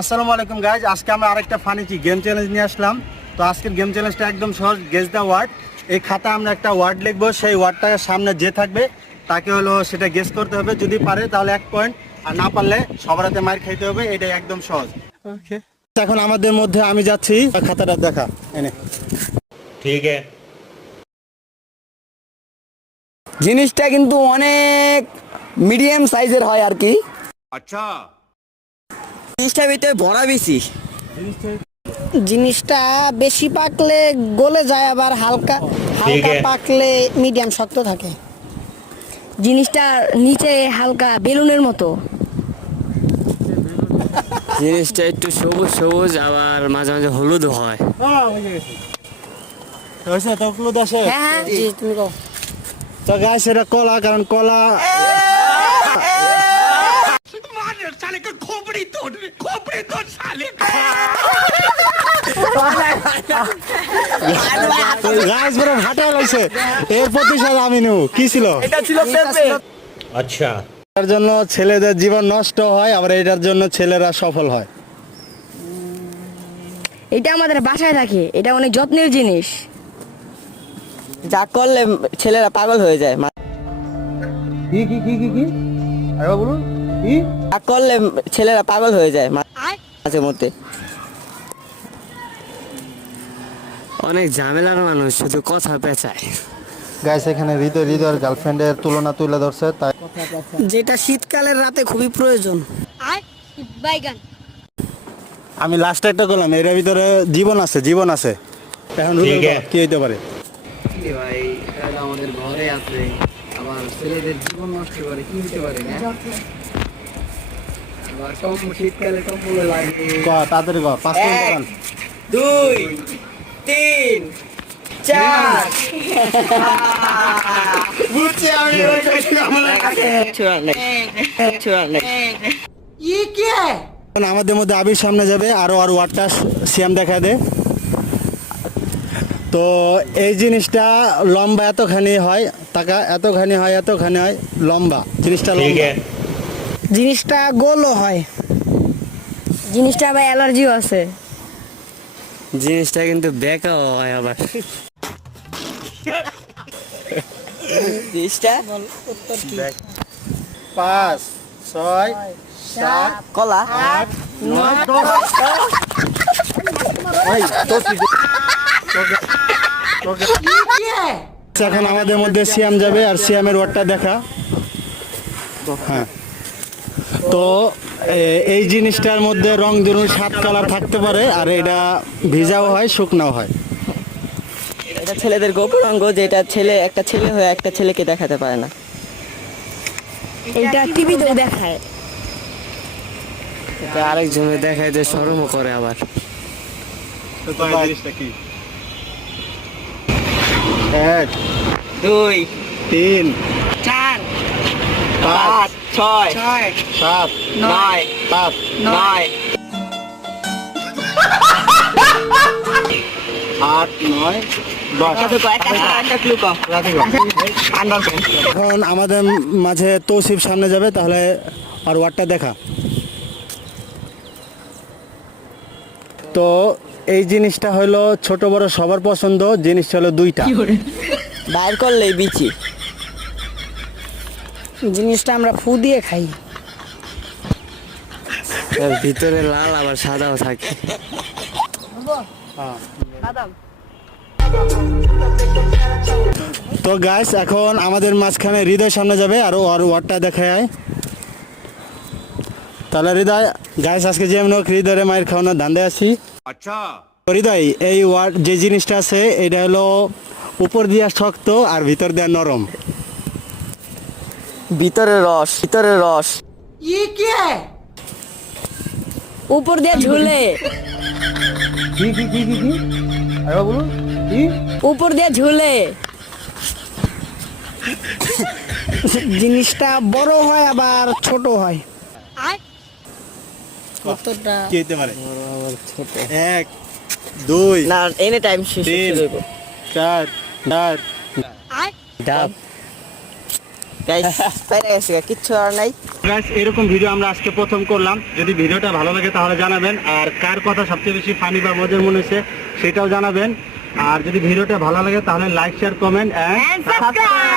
আসসালামু আলাইকুম গাইজ, আজকে আমরা আরেকটা ফানি গেম চ্যালেঞ্জ নিয়ে আসলাম। তো আজকের গেম চ্যালেঞ্জটা একদম সহজ, গেস দ্য ওয়ার্ড। এই খাতা আমরা একটা ওয়ার্ড লিখবো, সেই ওয়ার্ডটাকে সামনে যে থাকবে তাকে হলো সেটা গেস করতে হবে। যদি পারে তাহলে 1 পয়েন্ট, আর না পারলে সবার হাতে মার খাইতে হবে। এটাই একদম সহজ। ওকে, এখন আমাদের মধ্যে আমি যাচ্ছি, খাতাটা দেখা এনে। ঠিক আছে। জিনিসটা কিন্তু অনেক মিডিয়াম সাইজের হয় আর কি। আচ্ছা, জিনিসটার ভিতরে ভরা বেশি। জিনিসটা বেশি পাকলে গলে যায়, আবার হালকা হালকা আছে। পাকলে মিডিয়াম শক্ত থাকে। জিনিসটা নিচে হালকা বেলুনের মতো। জিনিসটা একটু সবুজ সবুজ, আবার মাঝে মাঝে হলুদ হয়। তো ক্লু দশে। হ্যাঁ জি, তুমি কও। তো গাইস, এটা কলা, কারণ কলা গাছ বড় ভাটা লাগছে। এর প্রতিশোধ আমি নেব। কি ছিল? এটা ছিল পেঁপে। আচ্ছা, এটার জন্য ছেলেদের জীবন নষ্ট হয়, আবার এটার জন্য ছেলেরা সফল হয়। এটা আমাদের বাসায় থাকে, এটা অনেক যত্নের জিনিস। যা করলে ছেলেরা পাগল হয়ে যায়। কি কি কি কি কি আরে বলুন কি? যা করলে ছেলেরা পাগল হয়ে যায় মাঝে মধ্যে। অনেক ঝামেলার মানুষ, শুধু কথা পেঁচায়। গাইস, এখানে হৃদয়ের গার্লফ্রেন্ডের তুলনা তুলে ধরছে, তাই যেটা শীতকালের রাতে খুবই প্রয়োজন। আমি লাস্ট একটা করলাম। এর ভিতরে জীবন আছে, জীবন আছে। এখন ঠিক আছে। কি হইতে পারে? ভাই, এটা আমাদের ঘরে আছে, আবার ছেলেদের জীবন নষ্ট করে, কি হতে পারে না? আবার শীতকালে কম্বল লাগে। তাড়াতাড়ি 5 মিনিট দোকান। 2 3 4 বুঝছি আমি। এখন আমাদের মধ্যে আবির সামনে যাবে, আরো আর ওয়ার্ডটা সিয়াম দেখা দে। তো এই জিনিসটা লম্বা এতখানি হয়, টাকা এতখানি হয়, এতখানি হয় লম্বা। জিনিসটা ঠিক লম্বা। আছে। জিনিসটা গোলও হয়। জিনিসটা আবার অ্যালার্জিও আছে। জিনিসটা কিন্তু বেকাও হয় আবার। জিনিসটা 5 6 7 কলা। 8 9 10। ভাই এখন আমাদের মধ্যে সিয়াম যাবে, আর সিয়ামের ওয়ার্ডটা দেখা। হ্যাঁ, তো এই জিনিসটার মধ্যে রং ধরুন 7 কালার থাকতে পারে, আর এটা ভিজাও হয়, শুকনাও হয়। এটা ছেলেদের গোপন অঙ্গ, যেটা একটা ছেলে হয়ে একটা ছেলেকে দেখাতে পারে না। এটা টিভিতেও দেখায়। এটা আরেকজনের দেখায় যে শরমও করে আবার। জিনিসটা কি? 1 2 3 4 5 6 7 9 8 9 8 9 10। এখন আমাদের মাঝে তৌসিফ সামনে যাবে, তাহলে আর ওয়ার্ডটা দেখা। তো এই জিনিসটা হলো ছোট বড় সবার পছন্দ। জিনিসটা হলো 2টা। বাইর করলেই বিচি। জিনিসটা আমরা ফু দিয়ে খাই। এর ভিতরে লাল আবার সাদাও থাকে। তো গাইস, এখন আমাদের মাঝখানে হৃদয় সামনে যাবে, আর ওয়ার্ডটা দেখায়। তাহলে হৃদয়, গাইস আজকে যেমন হোক হৃদয়ের মায়ের খাওয়ানোর ধান্দে আছি। আচ্ছা, হৃদয়, এই ওয়ার্ড যে জিনিসটা আছে, এটা হলো উপর দিয়া শক্ত আর ভিতর দিয়া নরম। ভিতরে রস। উপর দিয়ে ঝুলে, কি কি কি কি কি আরে বলুন কি? উপর দিয়ে ঝুলে। জিনিসটা বড় হয় আবার ছোট হয়। কতটা কি হতে পারে? ছোট। 1 2 না, এনে টাইম শেষ 3 4 5 ডাব। গাইস পেরে গেছে কিচ্ছু আর নাই। গাইস এরকম ভিডিও আমরা আজকে প্রথম করলাম। যদি ভিডিওটা ভালো লাগে তাহলে জানাবেন, আর কার কথা সবচেয়ে বেশি ফানি বা মজার মনে হয়েছে সেটাও জানাবেন। আর যদি ভিডিওটা ভালো লাগে তাহলে like share comment and subscribe.